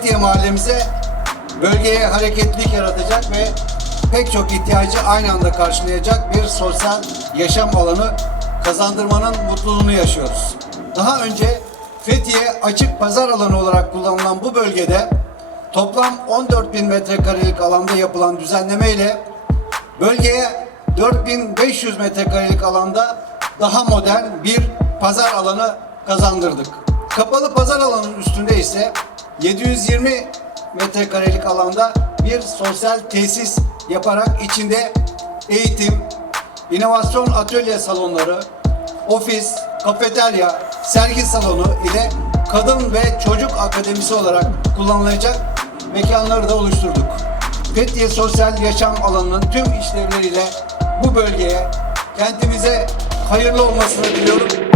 Fethiye mahallemize bölgeye hareketlilik yaratacak ve pek çok ihtiyacı aynı anda karşılayacak bir sosyal yaşam alanı kazandırmanın mutluluğunu yaşıyoruz. Daha önce Fethiye açık pazar alanı olarak kullanılan bu bölgede toplam 14 bin metrekarelik alanda yapılan düzenleme ile bölgeye 4500 metrekarelik alanda daha modern bir pazar alanı kazandırdık. Kapalı pazar alanının üstünde ise 720 metrekarelik alanda bir sosyal tesis yaparak içinde eğitim, inovasyon atölye salonları, ofis, kafeterya, sergi salonu ile kadın ve çocuk akademisi olarak kullanılacak mekanları da oluşturduk. Fethiye Sosyal Yaşam Alanı'nın tüm işlevleriyle bu bölgeye, kentimize hayırlı olmasını diliyorum.